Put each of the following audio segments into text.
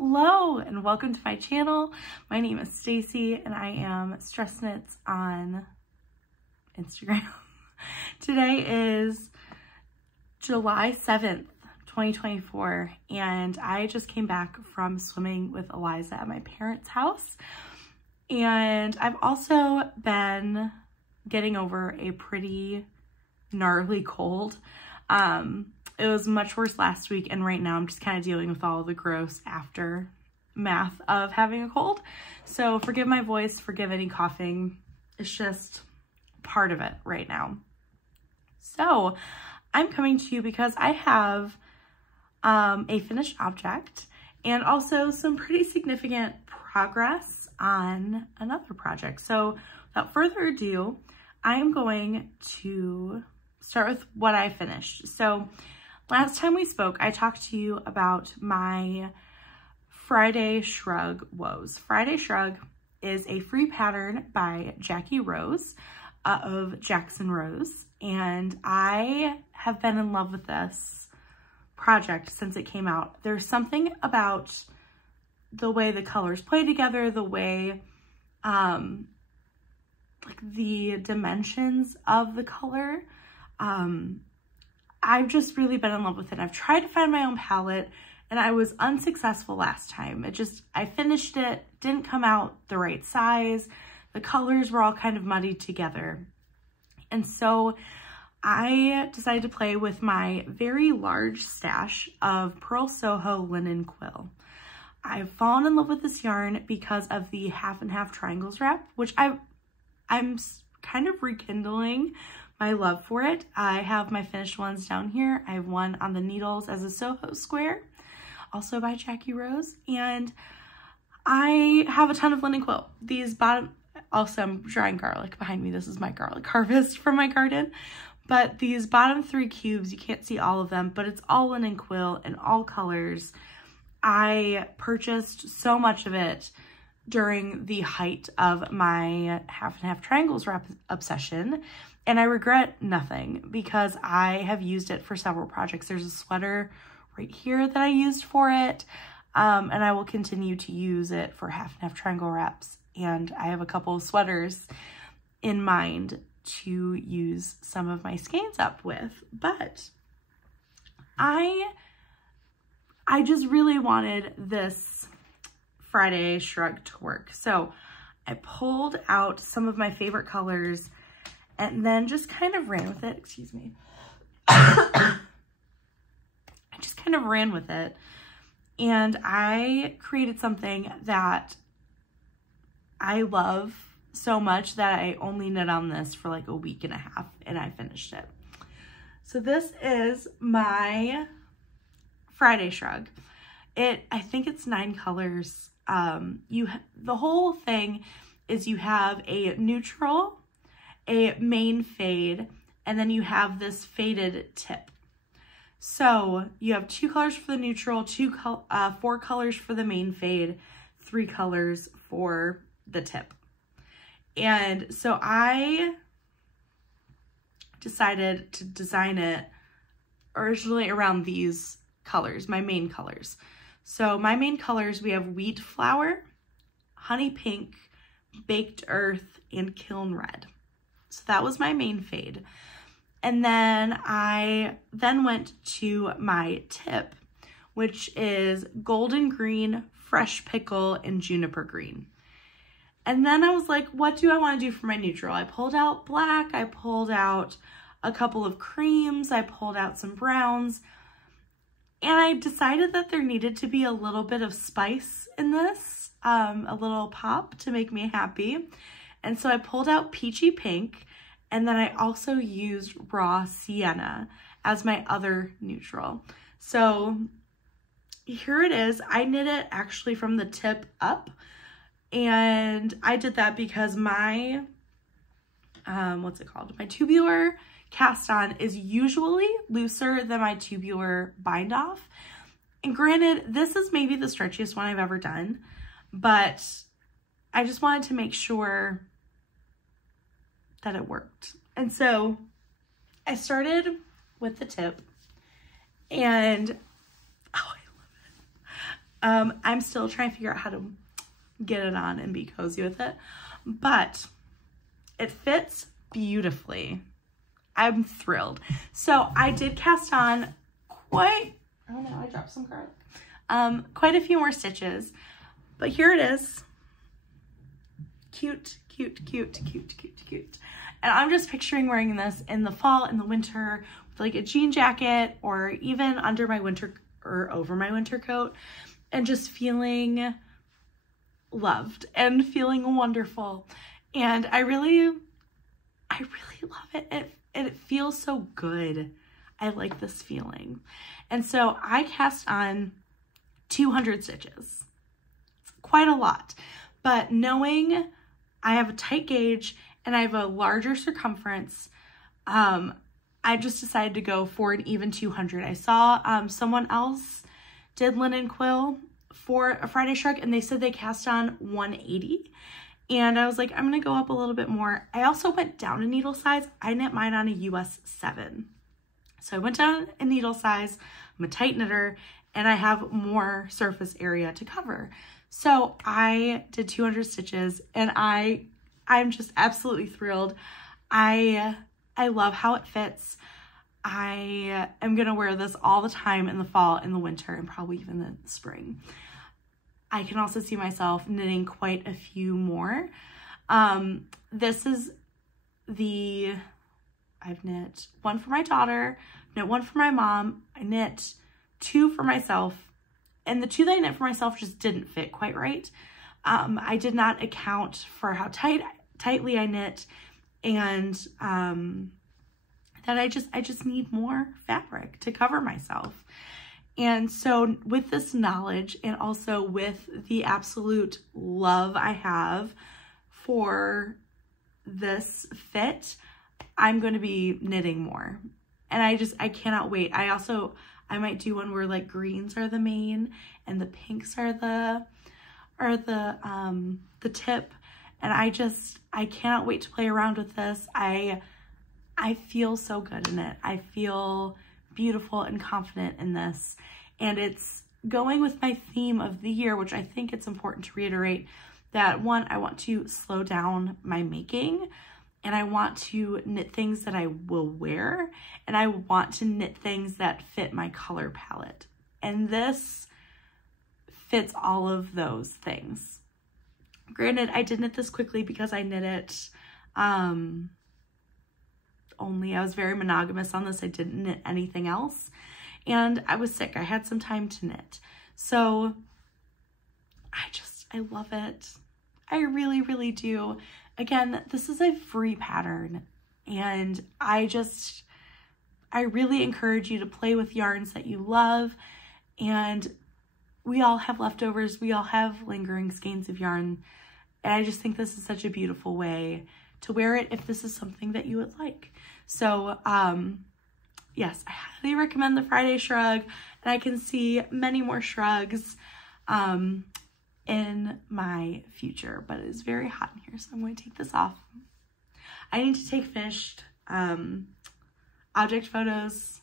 Hello and welcome to my channel. My name is Stacy and I am Stress Knits on Instagram. Today is July 7th, 2024, and I just came back from swimming with Eliza at my parents' house. And I've also been getting over a pretty gnarly cold. It was much worse last week, and right now I'm just kind of dealing with all the gross aftermath of having a cold. So forgive my voice, forgive any coughing. It's just part of it right now. So I'm coming to you because I have a finished object and also some pretty significant progress on another project. So without further ado, I am going to start with what I finished. So last time we spoke, I talked to you about my Friday Shrug woes. Friday Shrug is a free pattern by Jackie Rose of Jackson Rose, and I have been in love with this project since it came out. There's something about the way the colors play together, the way like the dimensions of the color. I've just really been in love with it. I've tried to find my own palette and I was unsuccessful last time. I finished it, didn't come out the right size. The colors were all kind of muddied together. And so I decided to play with my very large stash of Purl Soho Linen Quill. I've fallen in love with this yarn because of the half and half triangles wrap, which I'm kind of rekindling my love for it. I have my finished ones down here. I have one on the needles as a Soho Square, also by Jackie Rose, and I have a ton of linen quill. These bottom, also I'm drying garlic behind me. This is my garlic harvest from my garden. But these bottom 3 cubes, you can't see all of them, but it's all linen quill in all colors. I purchased so much of it during the height of my half and half triangles wrap obsession, and I regret nothing because I have used it for several projects. There's a sweater right here that I used for it, and I will continue to use it for half and half triangle wraps, and I have a couple of sweaters in mind to use some of my skeins up with, but I just really wanted this Friday Shrug to work. So I pulled out some of my favorite colors and then just kind of ran with it. Excuse me. I just kind of ran with it, and I created something that I love so much that I only knit on this for like a week and a half, and I finished it. So this is my Friday Shrug. I think it's 9 colors. The whole thing is you have a neutral, a main fade, and then you have this faded tip. So you have 2 colors for the neutral, 4 colors for the main fade, 3 colors for the tip. And so I decided to design it originally around these colors, my main colors. So my main colors, we have wheat flower, honey pink, baked earth, and kiln red. So that was my main fade. And then I went to my tip, which is golden green, fresh pickle, and juniper green. And then I was like, what do I want to do for my neutral? I pulled out black, I pulled out a couple of creams, I pulled out some browns, and I decided that there needed to be a little bit of spice in this, a little pop to make me happy. And so I pulled out peachy pink, and then I also used raw sienna as my other neutral. So here it is. I knit it actually from the tip up, and I did that because my, what's it called? My tubular cast on is usually looser than my tubular bind off. And granted, this is maybe the stretchiest one I've ever done, but I just wanted to make sure that it worked. And so I started with the tip, and oh, I love it. I'm still trying to figure out how to get it on and be cozy with it, but it fits beautifully. I'm thrilled. So I did cast on quite a few more stitches, but here it is. Cute, cute, cute, cute, cute, cute. And I'm just picturing wearing this in the fall, in the winter, with like a jean jacket, or even under my winter or over my winter coat, and just feeling loved and feeling wonderful. And I really love it. It feels so good. I like this feeling. And so I cast on 200 stitches. It's quite a lot, but knowing I have a tight gauge and I have a larger circumference, I just decided to go for an even 200. I saw someone else did linen quill for a Friday Shrug, and they said they cast on 180. And I was like, I'm gonna go up a little bit more. I also went down a needle size. I knit mine on a US 7. So I went down a needle size. I'm a tight knitter, and I have more surface area to cover. So I did 200 stitches, and I'm just absolutely thrilled. I love how it fits. I am gonna wear this all the time in the fall, in the winter, and probably even the spring. I can also see myself knitting quite a few more. This is I've knit one for my daughter, knit one for my mom, I knit two for myself, and the two that I knit for myself just didn't fit quite right. I did not account for how tightly I knit, and that I just need more fabric to cover myself. And so with this knowledge, and also with the absolute love I have for this fit, I'm going to be knitting more. And I cannot wait. I might do one where like greens are the main and the pinks are the tip. And I cannot wait to play around with this. I feel so good in it. I feel beautiful and confident in this, and it's going with my theme of the year, which I think it's important to reiterate that, one, I want to slow down my making, and I want to knit things that I will wear, and I want to knit things that fit my color palette, and this fits all of those things. Granted, I did knit this quickly because I knit it I was very monogamous on this. I didn't knit anything else, and I was sick. I had some time to knit. So I love it. I really, really do. Again, this is a free pattern, and I really encourage you to play with yarns that you love, and we all have leftovers. We all have lingering skeins of yarn, and I just think this is such a beautiful way to wear it if this is something that you would like. So yes, I highly recommend the Friday Shrug, and I can see many more Shrugs in my future, but it is very hot in here, so I'm going to take this off. I need to take finished object photos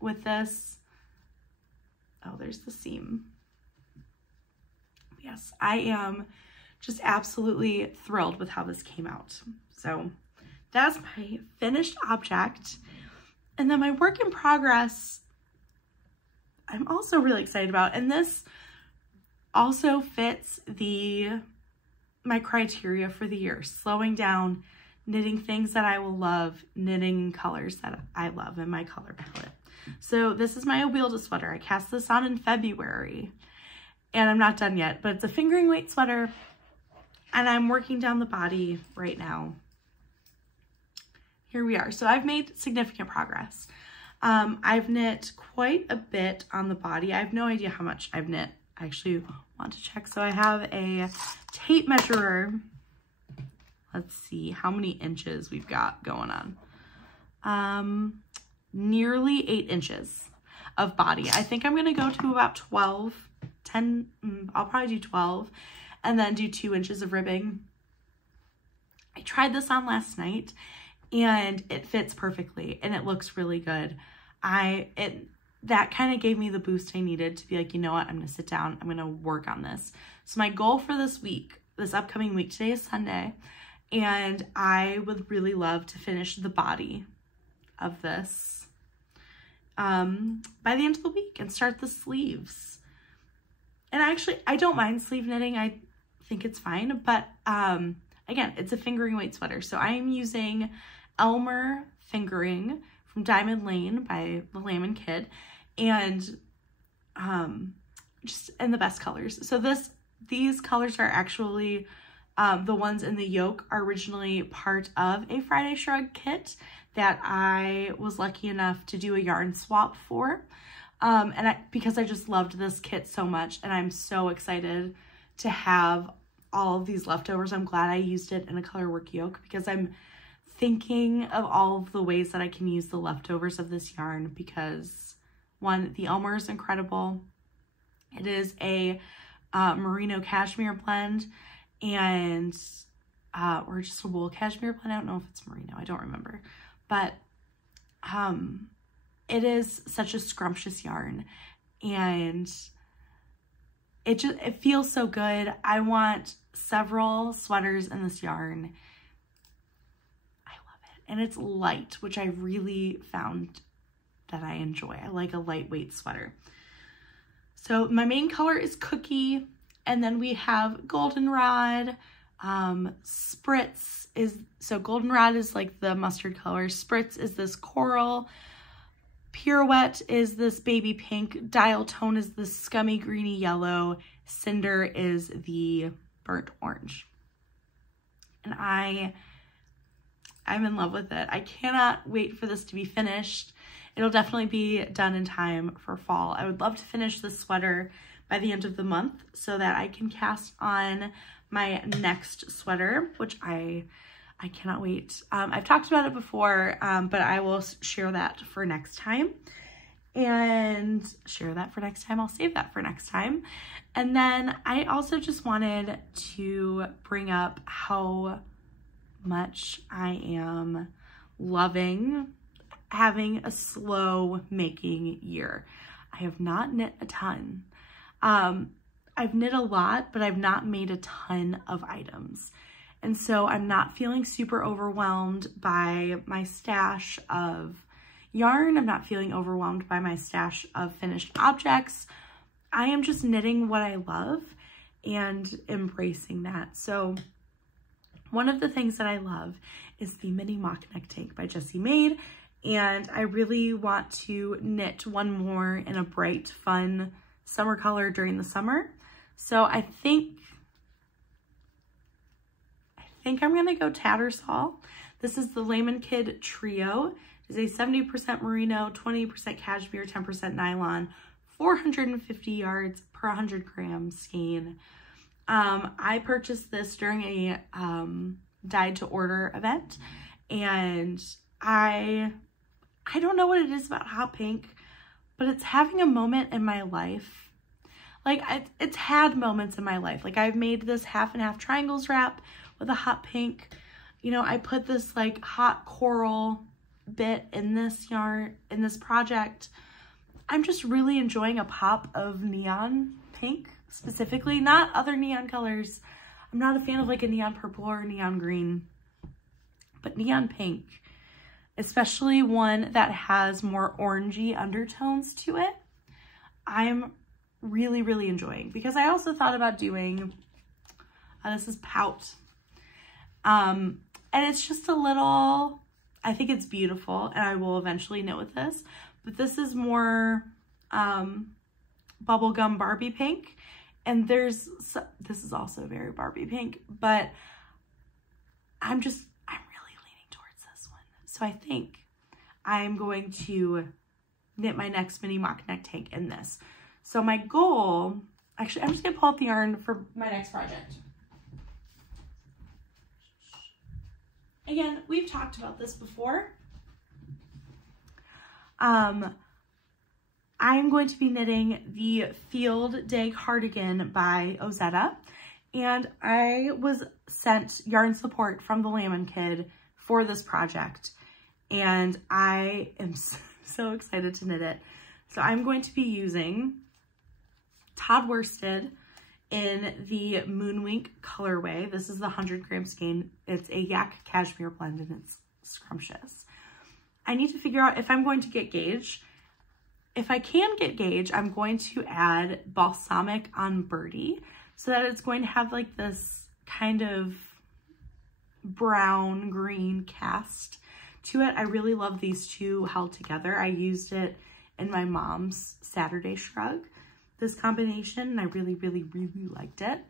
with this. Oh, there's the seam. Yes, I am just absolutely thrilled with how this came out. So that's my finished object. And then my work in progress, I'm also really excited about, and this also fits my criteria for the year: slowing down, knitting things that I will love, knitting colors that I love in my color palette. So this is my Awilda sweater. I cast this on in February, and I'm not done yet, but it's a fingering weight sweater, and I'm working down the body right now. Here we are. So I've made significant progress. I've knit quite a bit on the body. I have no idea how much I've knit. I actually want to check. So I have a tape measurer. Let's see how many inches we've got going on. Nearly 8 inches of body. I think I'm going to go to about 12, 10, I'll probably do 12, and then do 2 inches of ribbing. I tried this on last night, and it fits perfectly, and it looks really good. that kind of gave me the boost I needed to be like, you know what, I'm going to sit down, I'm going to work on this. So my goal for this week, this upcoming week, today is Sunday, and I would really love to finish the body of this by the end of the week and start the sleeves. And actually, I don't mind sleeve knitting. I think it's fine, but again, it's a fingering weight sweater. So I am using Elmer fingering from Diamond Laine by the Lamb Kid, and just in the best colors. So these colors are actually the ones in the yoke are originally part of a Friday Shrug kit that I was lucky enough to do a yarn swap for. Because I just loved this kit so much, and I'm so excited to have all of these leftovers. I'm glad I used it in a color work yoke because I'm thinking of all of the ways that I can use the leftovers of this yarn, because one, the Elmer is incredible. It is a merino cashmere blend, and or just a wool cashmere blend. I don't know if it's merino, I don't remember, but it is such a scrumptious yarn, and it feels so good. I want several sweaters in this yarn. I love it. And it's light, which I really found that I enjoy. I like a lightweight sweater. So my main color is Cookie, and then we have Goldenrod. Spritz so Goldenrod is like the mustard color. Spritz is this coral. Pirouette is this baby pink. Dial Tone is this scummy greeny yellow. Cinder is the burnt orange. And I'm in love with it. I cannot wait for this to be finished. It'll definitely be done in time for fall. I would love to finish this sweater by the end of the month so that I can cast on my next sweater, which I cannot wait. I've talked about it before, but I will share that for next time. And share that for next time. I'll save that for next time. And then I also just wanted to bring up how much I am loving having a slow making year. I have not knit a ton. I've knit a lot, but I've not made a ton of items. And so I'm not feeling super overwhelmed by my stash of yarn. I'm not feeling overwhelmed by my stash of finished objects. I am just knitting what I love and embracing that. So one of the things that I love is the mini mock neck tank by Jessie Maed. And I really want to knit one more in a bright, fun summer color during the summer. So I think I'm gonna go Tattersall. This is the Lamb Kid Trio. It is a 70% merino, 20% cashmere, 10% nylon, 450 yards per 100 grams skein. I purchased this during a dyed to order event, and I don't know what it is about hot pink, but it's having a moment in my life. Like it's had moments in my life. Like I've made this half and half triangles wrap with a hot pink. You know, I put this like hot coral bit in this yarn, in this project. I'm just really enjoying a pop of neon pink specifically, not other neon colors. I'm not a fan of like a neon purple or neon green, but neon pink, especially one that has more orangey undertones to it, I'm really, really enjoying. Because I also thought about doing, this is Pout. And it's just a little, I think it's beautiful, and I will eventually knit with this, but this is more bubblegum Barbie pink. And this is also very Barbie pink, but I'm really leaning towards this one. So I think I'm going to knit my next mini mock neck tank in this. So my goal, actually, I'm just gonna pull out the yarn for my next project. Again, we've talked about this before. I'm going to be knitting the Field Day Cardigan by Ozetta, and I was sent yarn support from the Lamb Kid for this project, and I am so excited to knit it. So I'm going to be using Todd Worsted in the Moonwink colorway. This is the 100 gram skein. It's a yak cashmere blend and it's scrumptious. I need to figure out if I'm going to get gauge. If I can get gauge, I'm going to add Balsamic on Birdie so that it's going to have like this kind of brown green cast to it. I really love these two held together. I used it in my mom's Saturday Shrug, this combination, and I really liked it.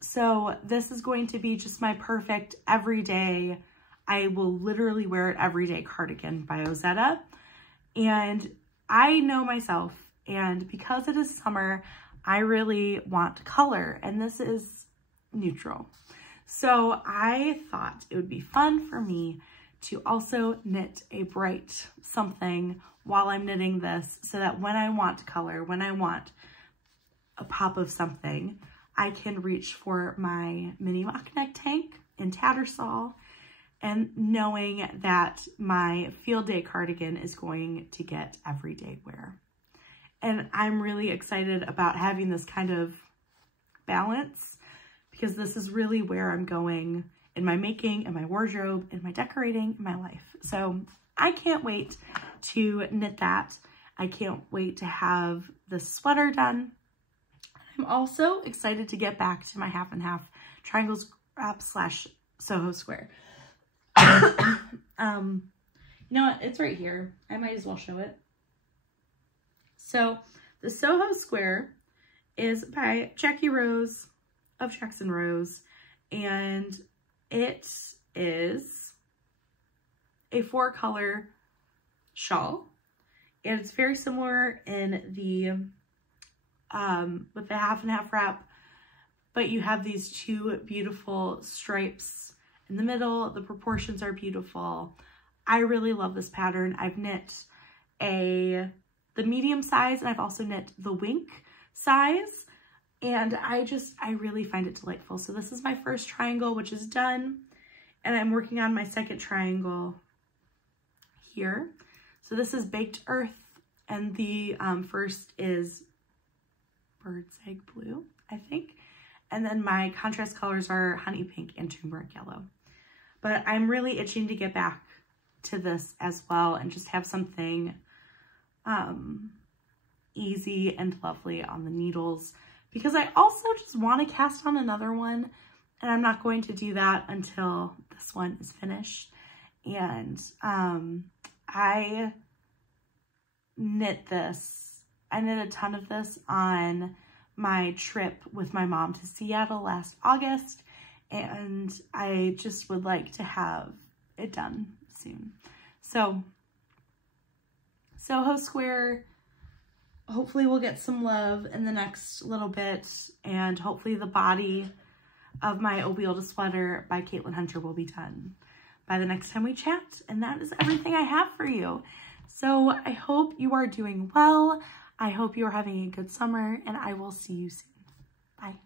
So this is going to be just my perfect everyday, I will literally wear it every day cardigan by Ozetta. And I know myself, and because it is summer, I really want color, and this is neutral. So I thought it would be fun for me to also knit a bright something while I'm knitting this so that when I want color, when I want a pop of something, I can reach for my mini mock neck tank in Tattersall and knowing that my field day cardigan is going to get everyday wear. And I'm really excited about having this kind of balance because this is really where I'm going in my making, in my wardrobe, in my decorating, in my life. So I can't wait to knit that. I can't wait to have the sweater done. I'm also excited to get back to my half and half triangle scrap / Soho Square. You know what? It's right here. I might as well show it. So the Soho Square is by Jackie Rose of Jackson Rose, and it is a 4-color shawl, and it's very similar in the with the half and half wrap, but you have these 2 beautiful stripes in the middle. The proportions are beautiful. I really love this pattern. I've knit the medium size, and I've also knit the wink size, and I really find it delightful. So this is my first triangle, which is done, and I'm working on my second triangle here. So this is Baked Earth, and the first is Bird's Egg Blue, I think, and then my contrast colors are Honey Pink and Turmeric Yellow. But I'm really itching to get back to this as well and just have something easy and lovely on the needles, because I also just want to cast on another one, and I'm not going to do that until this one is finished. And I knit a ton of this on my trip with my mom to Seattle last August, and I just would like to have it done soon. So Soho Square, hopefully we'll get some love in the next little bit, and hopefully the body of my Awilda sweater by Caitlin Hunter will be done by the next time we chat. And that is everything I have for you. So I hope you are doing well. I hope you are having a good summer, and I will see you soon. Bye.